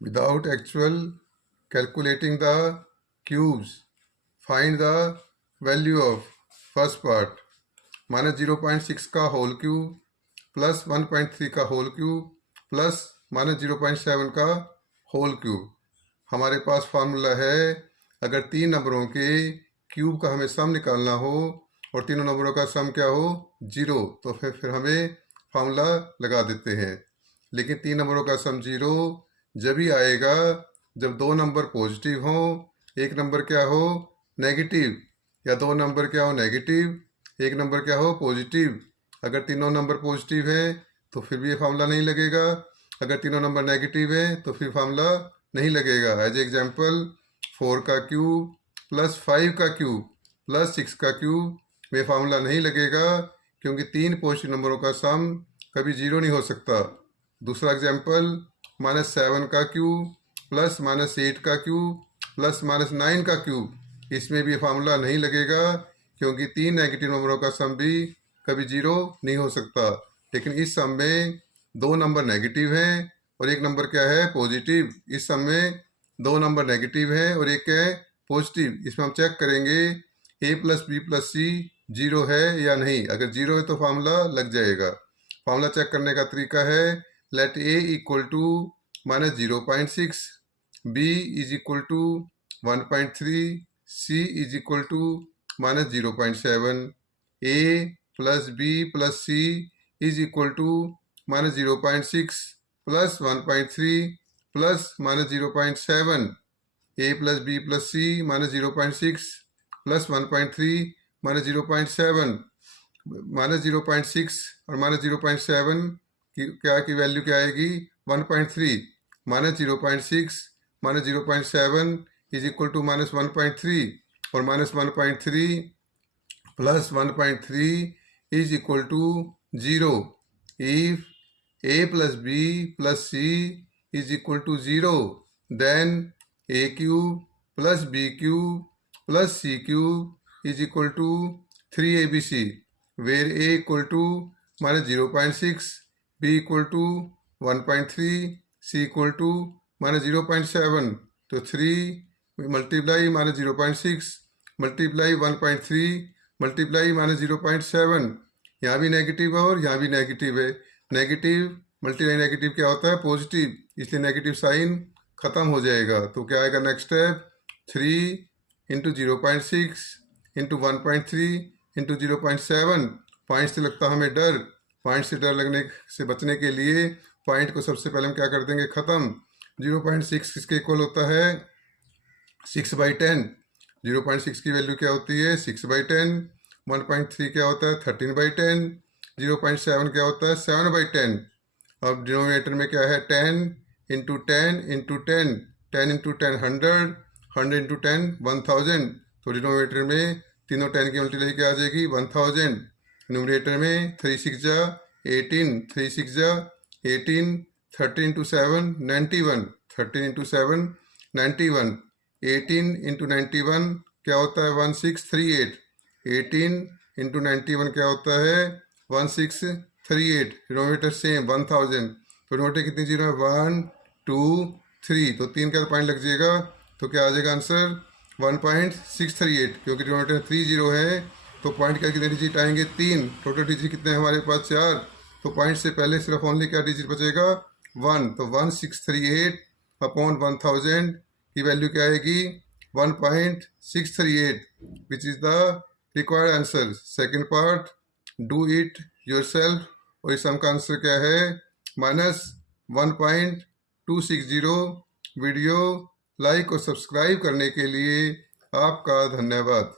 Without actual calculating the cubes, find the value of first part minus 0.6 का whole cube plus 1.3 का whole cube plus minus 0.7 का whole cube. हमारे पास formula है, अगर तीन नंबरों के क्यूब का हमें सम निकालना हो और तीनों नंबरों का सम क्या हो 0, तो फिर हमें फार्मूला लगा देते हैं। लेकिन तीन नंबरों का सम 0 जब ही आएगा जब दो नंबर पॉजिटिव हो, एक नंबर क्या हो नेगेटिव, या दो नंबर क्या हो नेगेटिव, एक नंबर क्या हो पॉजिटिव। अगर तीनों नंबर पॉजिटिव है तो फिर भी ये फार्मूला नहीं लगेगा, अगर तीनों नंबर नेगेटिव है तो फिर फार्मूला नहीं लगेगा। एज एग्जाम्पल 4 का क्यूब प्लस 5 का क्यूब प्लस 6 का क्यूब में फार्मूला नहीं लगेगा, क्योंकि तीन पॉजिटिव नंबरों का सम कभी 0 नहीं हो सकता। दूसरा एग्जाम्पल -7 का क्यूब प्लस -8 का क्यूब प्लस -9 का क्यूब, इसमें भी फार्मूला नहीं लगेगा, क्योंकि तीन नेगेटिव नंबरों का सम भी कभी 0 नहीं हो सकता। लेकिन इस सम में दो नंबर नेगेटिव हैं और एक नंबर क्या है पॉजिटिव। इस सम में दो नंबर नेगेटिव है और एक है पॉजिटिव। इसमें हम चेक करेंगे a प्लस बी प्लस सी 0 है या नहीं। अगर 0 है तो फार्मूला लग जाएगा। फार्मूला चेक करने का तरीका है, let a equal to -0.6, b is equal to 1.3, c is equal to -0.7, a plus B plus C is equal to -0.6 plus 1.3 plus -0.7, a plus B plus C -0.6 plus 1.3 -0.7, -0.6 और -0.7 की की value क्या आएगी 1.3, -0.6 -0.7 is equal to -1.3 और -1.3 plus 1.3 is equal to 0। If a plus B plus C is equal to 0, then a cube plus B cube plus C cube is equal to 3abc, where a equal to -0.6, b equal to 1.3, c equal to -0.7। तो 3 multiply -0.6 multiply 1.3 multiply -0.7, यहाँ भी negative है और यहाँ भी negative है। Negative multiply negative क्या होता है पॉजिटिव, इसलिए नेगेटिव साइन खत्म हो जाएगा। तो क्या आएगा next step 3 into 0.6 into 1.3 into 0.7। Point से लगता हमें डर, पॉइंट से डर लगने से बचने के लिए पॉइंट को सबसे पहले हम क्या कर देंगे ख़त्म। 0.6 किसके इक्वल होता है 6/10। 0.6 की वैल्यू क्या होती है 6/10। 1.3 क्या होता है 13/10। 0.7 क्या होता है 7/10। अब डिनोमिनेटर में क्या है 10 इंटू 10 इंटू 10, 10 इंटू 10 100, 100 इंटू 10 1000। तो डिनोमिनेटर में तीनों 10 की मल्टीप्लाई क्या आ जाएगी 1000। न्यूमरेटर में 3 6 जा 18, 3 6 जा 18, 30 इंटू 7 91, 13 इंटू 7 91, 18 इंटू 91 क्या होता है 1638, 18 इंटू 91 क्या होता है 1638। Denominator same 1000। तो डिनोमिनेटर कितनी जीरो है 1 2 3, तो 3 का पॉइंट लग जाएगा। तो क्या आ जाएगा आंसर 1.638, क्योंकि डिनोमिनेटर 3 0 है तो पॉइंट क्या कितने डिजिट आएंगे 3। टोटल डिजिट कितने हैं हमारे पास 4, तो पॉइंट से पहले सिर्फ ओनली क्या डिजिट बचेगा 1। तो 1638 अपॉन 1000 की वैल्यू क्या आएगी 1.638, which is the required answer. Second part do it yourself, और इस सम का आंसर क्या है -1.260। वीडियो लाइक और सब्सक्राइब करने के लिए आपका धन्यवाद।